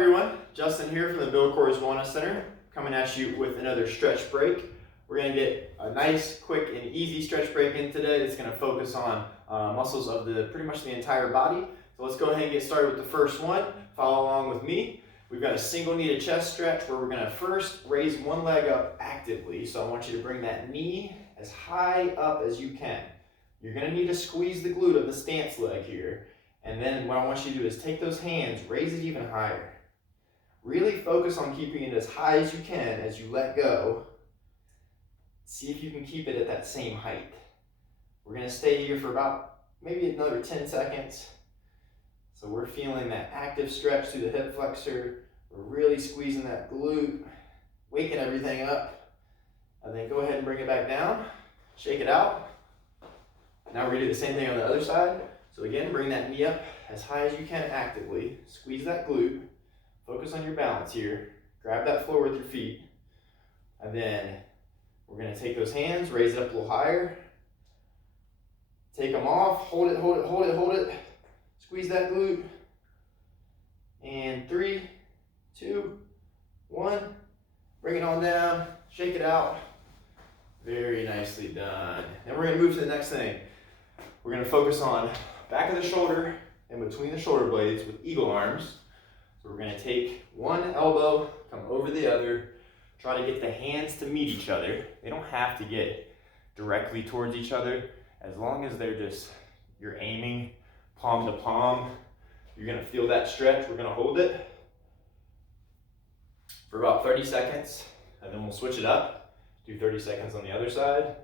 everyone, Justin here from the Bill Coors Wellness Center, coming at you with another stretch break. We're going to get a nice, quick, and easy stretch break in today that's going to focus on muscles of pretty much the entire body. So let's go ahead and get started with the first one. Follow along with me. We've got a single knee to chest stretch where we're going to first raise one leg up actively. So I want you to bring that knee as high up as you can. You're going to need to squeeze the glute of the stance leg here. And then what I want you to do is take those hands, raise it even higher. Really focus on keeping it as high as you can as you let go. See if you can keep it at that same height. We're going to stay here for about maybe another 10 seconds. So we're feeling that active stretch through the hip flexor. We're really squeezing that glute, waking everything up. And then go ahead and bring it back down. Shake it out. Now we're going to do the same thing on the other side. So again, bring that knee up as high as you can actively. Squeeze that glute. Focus on your balance here. Grab that floor with your feet. And then we're going to take those hands, raise it up a little higher. Take them off. Hold it, hold it, hold it, hold it. Squeeze that glute. And 3, 2, 1. Bring it on down. Shake it out. Very nicely done. And we're going to move to the next thing. We're going to focus on back of the shoulder and between the shoulder blades with eagle arms. So we're going to take one elbow, come over the other, try to get the hands to meet each other. They don't have to get directly towards each other. As long as you're aiming palm to palm, you're going to feel that stretch. We're going to hold it for about 30 seconds, and then we'll switch it up. Do 30 seconds on the other side.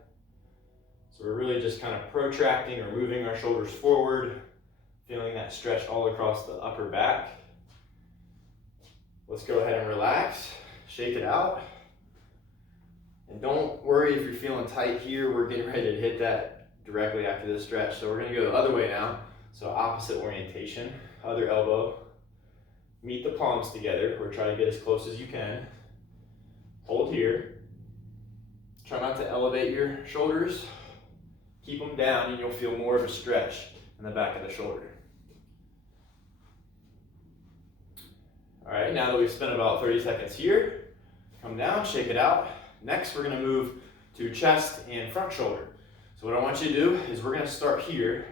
So we're really just kind of protracting or moving our shoulders forward, feeling that stretch all across the upper back. Let's go ahead and relax, shake it out. And don't worry if you're feeling tight here. We're getting ready to hit that directly after this stretch. So we're going to go the other way now. So opposite orientation, other elbow. Meet the palms together or try to get as close as you can. Hold here. Try not to elevate your shoulders. Keep them down and you'll feel more of a stretch in the back of the shoulder. All right, now that we've spent about 30 seconds here, come down, shake it out. Next, we're gonna move to chest and front shoulder. So what I want you to do is we're gonna start here.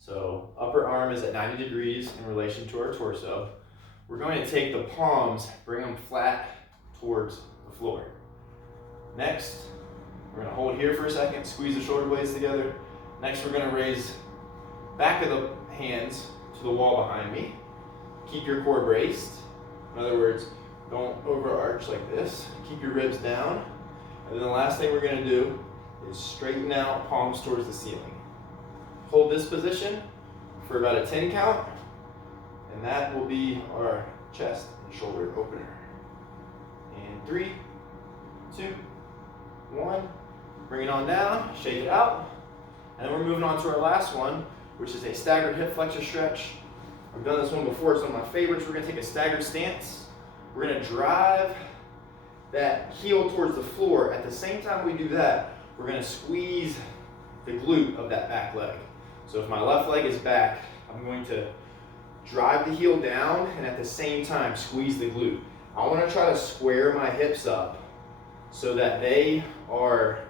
So upper arm is at 90 degrees in relation to our torso. We're going to take the palms, bring them flat towards the floor. Next, we're going to hold here for a second, squeeze the shoulder blades together. Next, we're going to raise back of the hands to the wall behind me. Keep your core braced. In other words, don't overarch like this. Keep your ribs down. And then the last thing we're going to do is straighten out, palms towards the ceiling. Hold this position for about a 10 count, and that will be our chest and shoulder opener. And 3, 2, 1. Bring it on down, shake it out. And then we're moving on to our last one, which is a staggered hip flexor stretch. I've done this one before, it's one of my favorites. We're going to take a staggered stance. We're going to drive that heel towards the floor. At the same time we do that, we're going to squeeze the glute of that back leg. So if my left leg is back, I'm going to drive the heel down and at the same time squeeze the glute. I want to try to square my hips up so that they are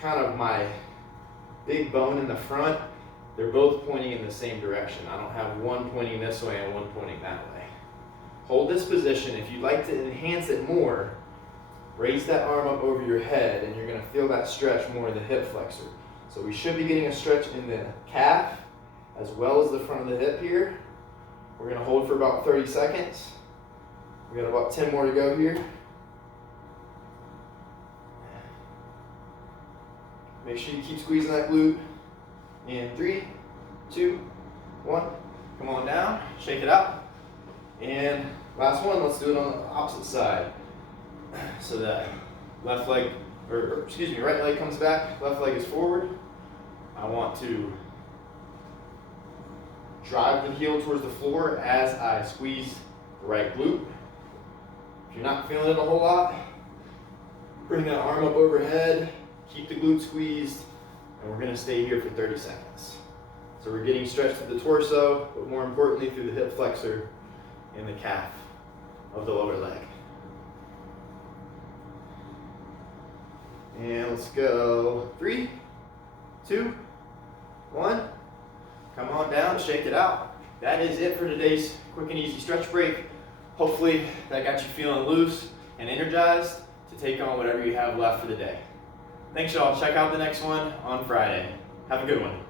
kind of my big bone in the front. They're both pointing in the same direction. I don't have one pointing this way and one pointing that way. Hold this position. If you'd like to enhance it more, raise that arm up over your head and you're going to feel that stretch more in the hip flexor. So we should be getting a stretch in the calf as well as the front of the hip here. We're going to hold for about 30 seconds. We got about 10 more to go here. Make sure you keep squeezing that glute. In 3, 2, 1. Come on down, shake it out. And last one, let's do it on the opposite side. So that left leg, right leg comes back, left leg is forward. I want to drive the heel towards the floor as I squeeze the right glute. If you're not feeling it a whole lot, bring that arm up overhead, keep the glute squeezed, and we're going to stay here for 30 seconds. So we're getting stretched through the torso, but more importantly through the hip flexor and the calf of the lower leg. And let's go 3, 2, 1. Come on down, shake it out. That is it for today's quick and easy stretch break. Hopefully that got you feeling loose and energized to take on whatever you have left for the day. Thanks y'all. Check out the next one on Friday. Have a good one.